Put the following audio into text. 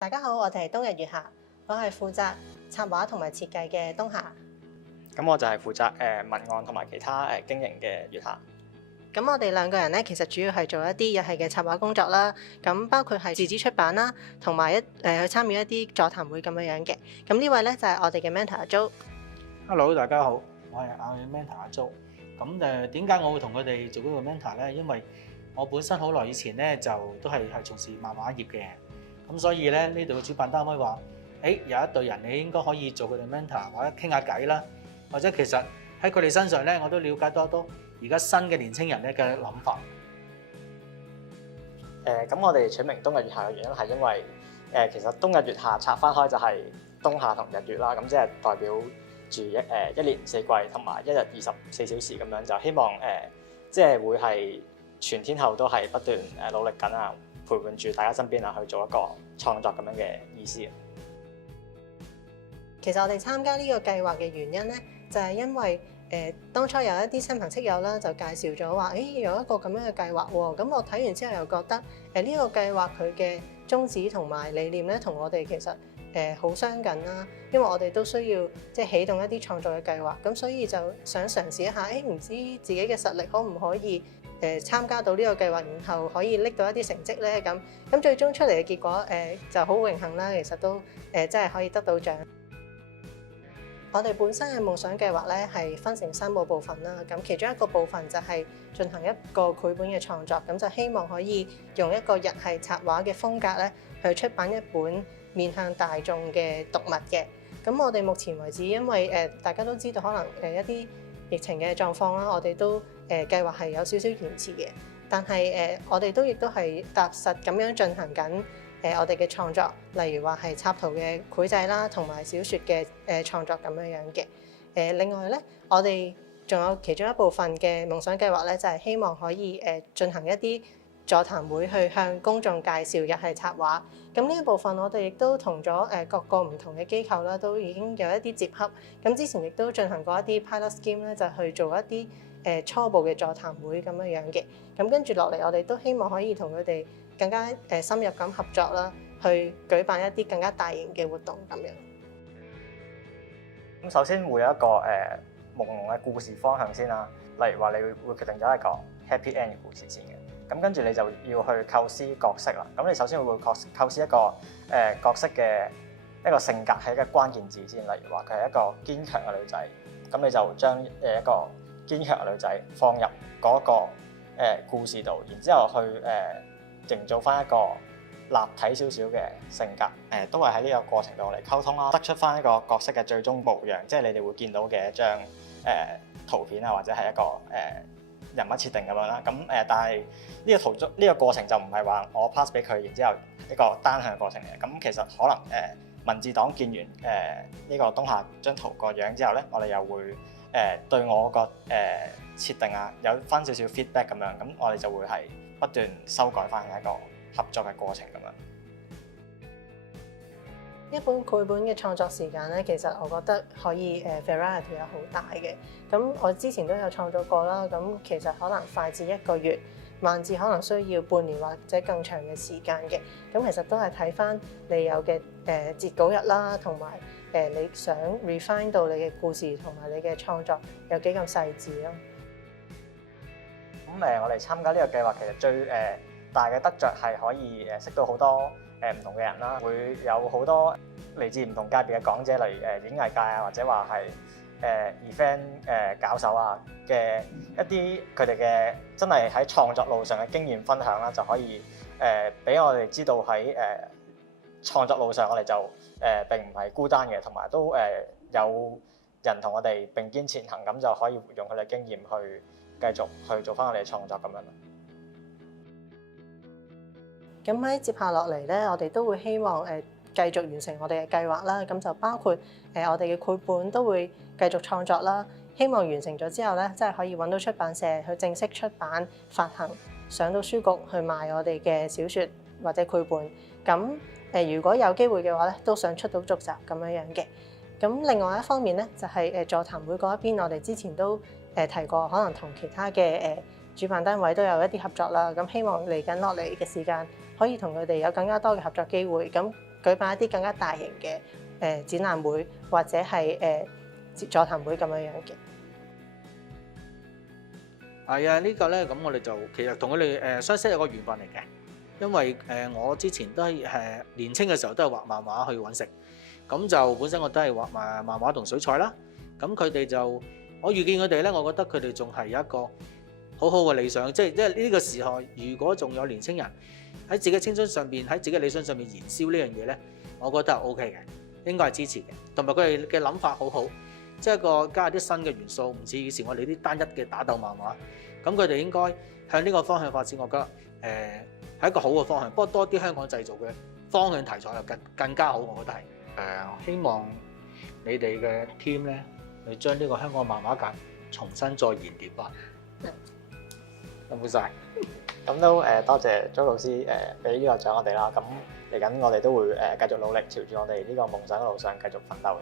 大家好，我哋係冬日月下，我係負責策劃同埋設計嘅冬夏。咁我就係負責文案同埋其他經營嘅月下。咁我哋兩個人咧，其實主要係做一啲日系嘅策劃工作啦。咁包括係自資出版啦，同埋去參與一啲座談會咁樣嘅。咁呢位咧就係我哋嘅 mentor 阿 Jo。Hello，大家好，我係我嘅 mentor 阿 Jo。咁點解我會同佢哋做呢個 mentor 咧？因為我本身好耐以前咧就都係從事漫畫業嘅。咁所以咧呢度嘅主辦單位話，有一隊人你應該可以做佢哋 mentor 或者傾下偈啦，或者其實喺佢哋身上咧我都了解多而家新嘅年青人咧嘅諗法。咁我哋取名冬日月下嘅原因係因為其實冬日月下拆翻開就係冬夏同日月啦，咁即係代表住一年四季同埋一日24小時咁樣，就希望即係會係全天候都係不斷努力緊啊，陪伴住大家身邊啊，去做一個創作咁樣嘅意思。其實我哋參加呢個計劃嘅原因咧，就係因為當初有一啲親朋戚友啦，就介紹咗話，有一個咁樣嘅計劃喎。咁我睇完之後又覺得呢個計劃佢嘅宗旨同埋理念咧，同我哋其實好相近啦。因為我哋都需要即係啟動一啲創作嘅計劃，咁所以就想嘗試一下，唔知自己嘅實力可唔可以參加到呢個計劃，然後可以拎到一啲成績咧。咁最終出嚟嘅結果就好榮幸啦。其實都真係可以得到獎。我哋本身嘅夢想計劃咧係分成3個部分啦，咁其中一個部分就係進行一個繪本嘅創作，咁就希望可以用一個日系插畫嘅風格咧去出版一本面向大眾嘅讀物嘅。咁我哋目前為止，因為大家都知道可能一啲疫情嘅狀況啦，我哋都計劃係有少少延遲嘅，但係我哋亦都係踏實咁樣進行緊。我哋嘅創作，例如話係插圖嘅繪製啦，同埋小説嘅創作咁樣嘅。另外咧，我哋仲有其中一部分嘅夢想計劃咧，就係希望可以進行一啲座談會，去向公眾介紹日系插畫。咁呢一部分我哋亦都同咗各個唔同嘅機構啦，都已經有一啲接洽。咁之前亦都進行過一啲 pilot scheme 咧，就去做一啲初步嘅座談會咁樣嘅。咁跟住落嚟，我哋都希望可以同佢哋更加深入咁合作啦，去舉辦一啲更加大型嘅活動咁樣。咁首先會有一個朦朧嘅故事方向先啦，例如話你會決定咗一個 happy end 嘅故事先嘅。咁跟住你就要去構思角色啦。咁你首先會構思一個角色嘅一個性格係一個關鍵字先，例如話佢係一個堅強嘅女仔，咁你就將一個堅強嘅女仔放入嗰個故事度，然之後去營造翻一個立體少少嘅性格，都係喺呢個過程度嚟溝通啦，得出翻一個角色嘅最終模樣，即係你哋會見到嘅一張圖片啊，或者係一個人物設定咁樣啦。咁但係呢個過程就唔係話我 pass 俾佢，然之後一個單向嘅過程嚟嘅。咁其實可能文字黨見完呢個冬夏張圖個樣之後咧，我哋又會對我個設定啊有翻少少 feedback 咁樣，咁我哋就會係不斷修改翻一個合作嘅過程咁樣。一本繪本嘅創作時間咧，其實我覺得可以variety 有好大嘅。咁我之前都有創作過啦，咁其實可能快至1個月，慢至可能需要半年或者更長嘅時間嘅。咁其實都係睇翻你有嘅截稿日啦，同埋你想 refine 到你嘅故事同埋你嘅創作有幾咁細緻咯。咁我哋參加呢個計劃，其實最大嘅得着係可以識到好多唔同嘅人啦，會有好多嚟自唔同界別嘅講者，例如演藝界啊，或者話係event 搞手啊嘅一啲佢哋嘅真係喺創作路上嘅經驗分享啦，就可以俾我哋知道喺創作路上我哋就並唔係孤單嘅，同埋都有人同我哋並肩前行，咁就可以用佢哋經驗去繼續去做翻我哋嘅創作咁樣。咁喺接下落嚟咧，我哋都會希望繼續完成我哋嘅計劃啦。咁就包括我哋嘅繪本都會繼續創作啦。希望完成咗之後咧，真係可以揾到出版社去正式出版發行，上到書局去賣我哋嘅小説或者繪本。咁如果有機會嘅話咧，都想出到續集咁樣嘅。咁另外一方面咧，就係座談會嗰一邊，我哋之前都提過，可能同其他嘅主辦單位都有一啲合作啦。咁希望嚟緊落嚟嘅時間，可以同佢哋有更加多嘅合作機會。咁舉辦一啲更加大型嘅展覽會或者係座談會咁樣樣嘅。係啊，呢個咧咁我哋就其實同佢哋相識有個緣分嚟嘅，因為我之前都係年青嘅時候都係畫漫畫去揾食，咁就本身我都係畫漫畫同水彩啦。咁佢哋就我遇見佢哋咧，我覺得佢哋仲係有一個好好嘅理想，即係呢個時候如果仲有年青人喺自己青春上邊喺自己理想上面燃燒呢樣嘢咧，我覺得係 OK 嘅，應該係支持嘅，同埋佢哋嘅諗法好好。即係一個加入啲新嘅元素，唔似以前我哋啲單一嘅打鬥漫畫。咁佢哋應該向呢個方向發展，我覺得係一個好嘅方向。不過多啲香港製造嘅方向題材又更加好，我覺得係希望你哋嘅 team 咧，去將呢個香港漫畫界重新再燃點翻。有冇晒？咁都多謝周老師俾呢個獎我哋啦。咁嚟緊我哋都會繼續努力，朝住我哋呢個夢想嘅路上繼續奮鬥。